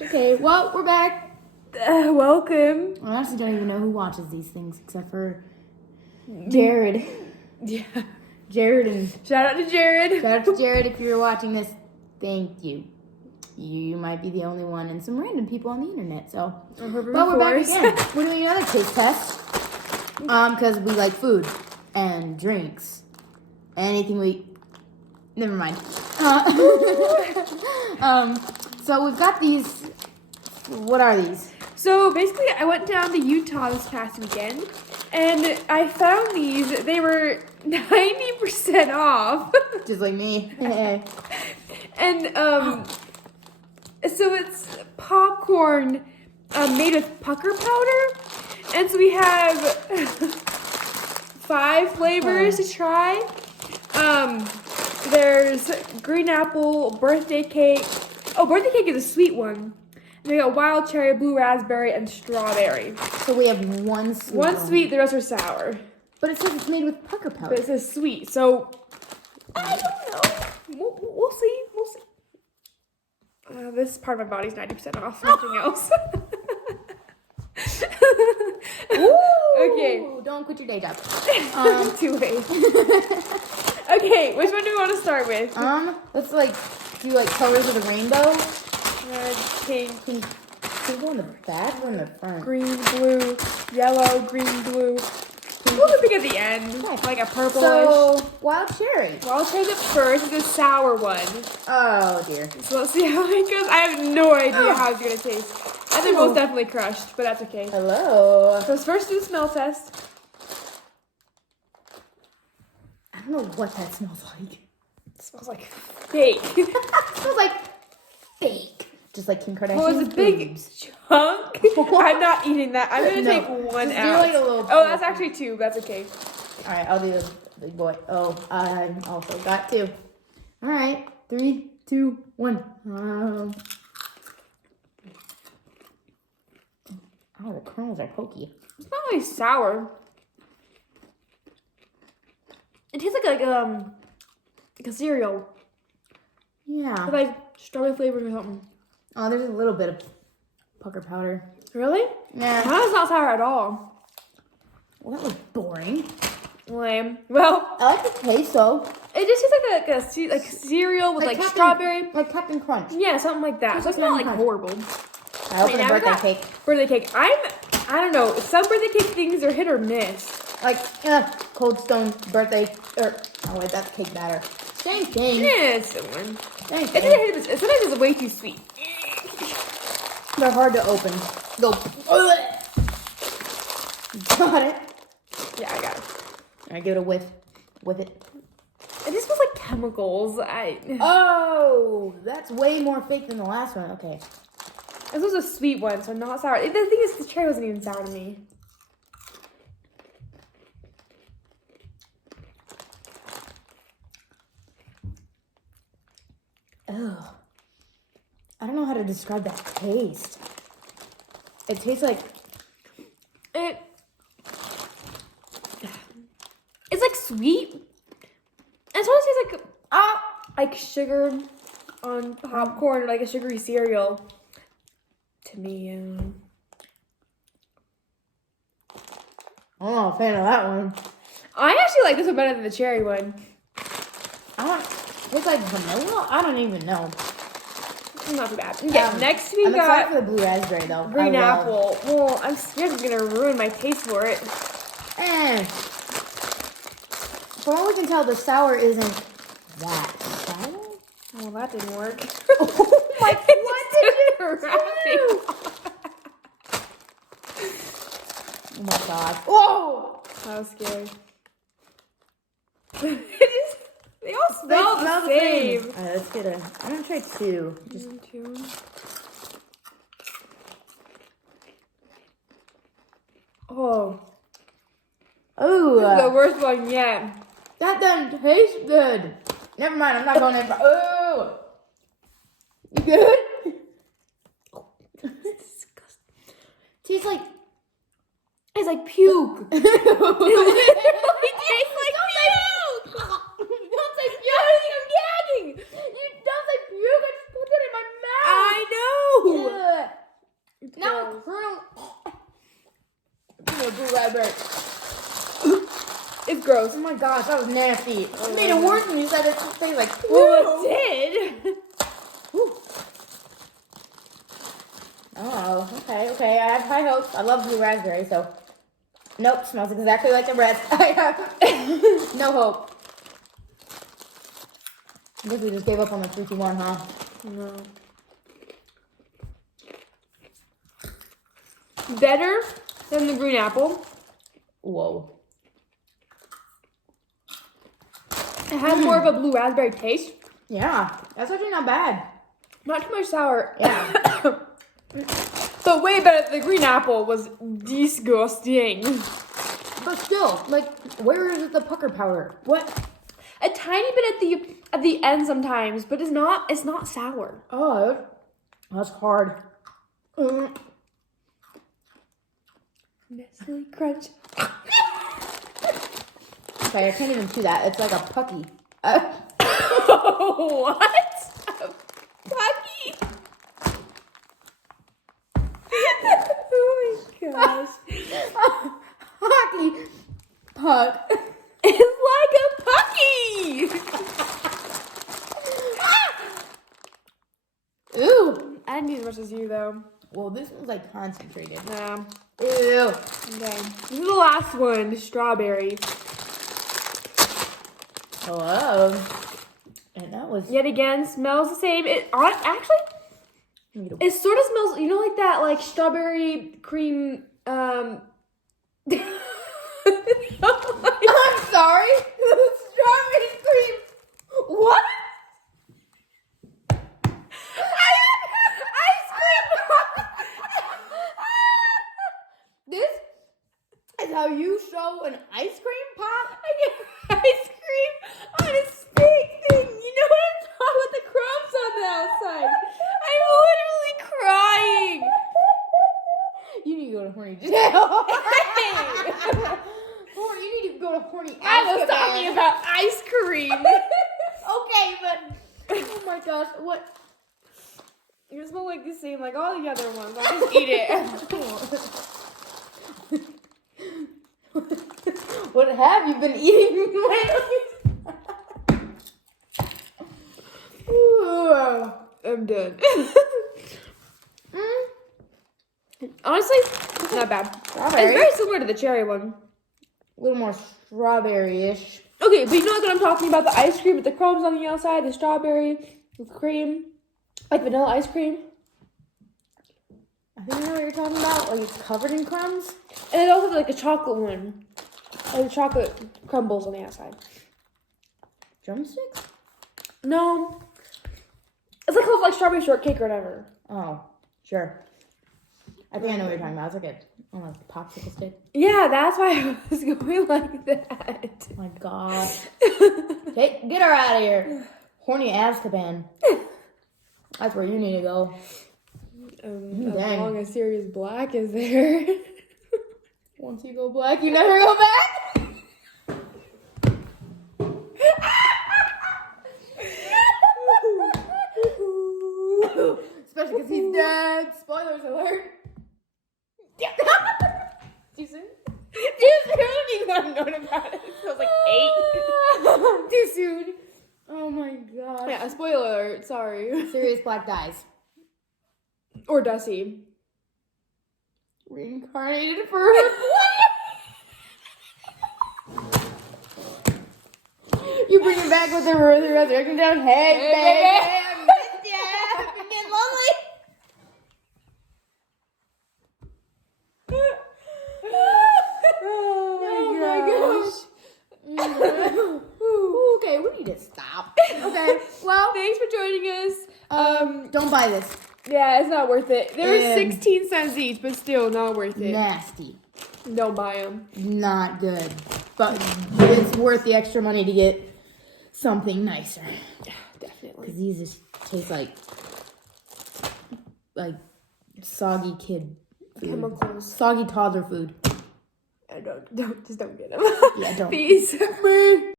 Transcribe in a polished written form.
gosh. Okay, well, we're back. Welcome. I honestly don't even know who watches these things except for Jared. Yeah. Jared and... Shout out to Jared. Shout out to Jared if you're watching this. Thank you. You might be the only one and some random people on the internet, so... But we're back again. We're doing another taste test. Because we like food and drinks. Anything we... Never mind. So we've got these... What are these? So basically, I went down to Utah this past weekend, and I found these. They were 90% off. Just like me. And so it's popcorn made with pucker powder, and so we have 5 flavors to try. There's green apple, birthday cake. Oh, birthday cake is a sweet one. And we got wild cherry, blue raspberry, and strawberry. So we have one sweet. One sweet, the rest are sour. But it says it's made with pucker powder. But it says sweet, so I don't know. We'll see. We'll see. This part of my body's 90% off. Nothing else. Ooh, okay. Don't quit your day job. Too late. Okay, which one do we want to start with? Let's do colors of the rainbow. Red, pink, Can you go in the back or in the front? green, blue, yellow, green, blue. We'll do pink at the end, Okay. like a purplish. So, wild cherry. Well, I'll try the first, the sour one. Oh, dear. So let's see how it goes. I have no idea how it's gonna taste. And they're both definitely crushed, but that's okay. Hello. So let's first do the smell test. I don't know what that smells like. It smells like fake. It smells like fake. Just like Kim Kardashian's Oh, it's a big chunk. I'm not eating that. I'm gonna take one Just do out. like a little. Oh, that's actually 2. That's okay. All right, I'll do the big boy. Oh, I also got 2. All right, 3, 2, 1. Oh, the kernels are pokey. It's not really sour. It tastes like a cereal Yeah. with like strawberry flavor or something. Oh, there's a little bit of pucker powder. Really? Yeah. Mine is not sour at all. Well, that was boring. Lame. Well, I like the taste though. it just tastes like a cereal with like Captain- strawberry. Like Captain Crunch. Yeah, something like that. Tastes So it's like not like Captain Crunch. horrible. I opened a now we birthday got cake. Birthday cake. I don't know. Some birthday cake things are hit or miss. Like, Cold Stone birthday. Oh wait, that's cake batter. Same thing. Yeah, it's similar. Same It's thing. either hit or miss. Sometimes it's way too sweet. They're hard to open. Go. Got it. Yeah, I got it. All right, give it a whiff. Whiff it. It just smells like chemicals. Oh, that's way more fake than the last one. Okay. This was a sweet one, so not sour. The thing is, the cherry wasn't even sour to me. Ugh. I don't know how to describe that taste. It tastes like It's like sweet. And it sort of tastes like sugar on popcorn or like a sugary cereal. To me, I'm not a fan of that one. I actually like this one better than the cherry one. It's like vanilla? I don't even know. It's not too bad. Okay, next we I'm excited got for the blue raspberry though. green apple. Well, I'm scared it's gonna ruin my taste for it. From what we can tell, the sour isn't that sour. Well, that didn't work. Oh my! What did you do? Oh my god! Whoa! That was scary. They all smell the same. All right, let's get I'm gonna try 2. Just 2. Oh, ooh, the worst one yet. that doesn't taste good. Never mind. I'm not going in for. Ooh, you good? Disgusting. Tastes like. It's like puke. It tastes like puke. Don't say puke. I'm gagging. You don't say puke. I just put it in my mouth. I know. Ugh. gross. Oh my gosh, that was nasty. It made it worse when you said it tastes like poo. Well, it did. Whew. Oh, okay. I have high hopes. I love blue raspberry, so. Nope, smells exactly like the rest. I have no hope. I guess we just gave up on the 3-2-1, huh? No. Better than the green apple. Whoa. It has more of a blue raspberry taste. Yeah, that's actually not bad. Not too much sour. Yeah. But way better. The green apple was disgusting. But still, like, where is the pucker powder? What? A tiny bit at the end sometimes, but it's not sour. Oh, that's hard. Nestle Crunch. Okay, I can't even chew that. It's like a pucky. What? Pucky? Oh my gosh. Hockey puck. It's like a pucky. Ew. I didn't need as much as you though. Well, this one's like concentrated. Yeah. Ew. Okay. This is the last one. Strawberry. Hello. And that was. Yet again, smells the same. Actually, it sort of smells, like that, like strawberry cream, I'm sorry. Strawberry cream. What? Ice cream. This is how you show an ice cream pop? I get ice cream on a steak thing. You know what I'm talking about? The crumbs on the outside. I'm literally crying. You need to go to horny jail. Or you need to go to horny I was Azkaban. talking about ice cream. Okay, but oh my gosh, what? You smell like the same like all the other ones. I'll just eat it. What have you been eating lately? Ooh. I'm done. Honestly, not bad. Strawberry. It's very similar to the cherry one. A little more strawberry-ish. Okay, but you know what I'm talking about? The ice cream with the crumbs on the outside, the strawberry with cream, like vanilla ice cream. I think I know what you're talking about. Like it's covered in crumbs. And there's also like a chocolate one. Like the chocolate crumbles on the outside. Drumsticks? No. It's like called like strawberry shortcake or whatever. Oh, sure. I think I know what you're talking about. It's like almost a popsicle stick. Yeah, that's why I was going like that. Oh my god. Get her out of here. Horny Azkaban. That's where you need to go. As Dang. long as Sirius Black is there. Once you go black, you never go back. Especially because he's dead. Spoilers alert. Too soon? Too soon. You got known about it. I was like 8. Too soon. Oh my gosh. Yeah, a spoiler alert, sorry. Sirius Black dies. Or does he? Reincarnated for her. You bring him back with the resurrection down. Hey, baby, I missed ya. I'm getting lonely. Oh my Ooh, okay, we need to stop. Okay, well, Thanks for joining us. don't buy this. Yeah, it's not worth it. They were And- 16 cents each, but still not worth it. Nasty. Don't buy them. Not good. But it's worth the extra money to get something nicer. Definitely. Because these just taste like soggy kid food. Chemicals. Soggy toddler food. I don't get them. Yeah, don't. Peace.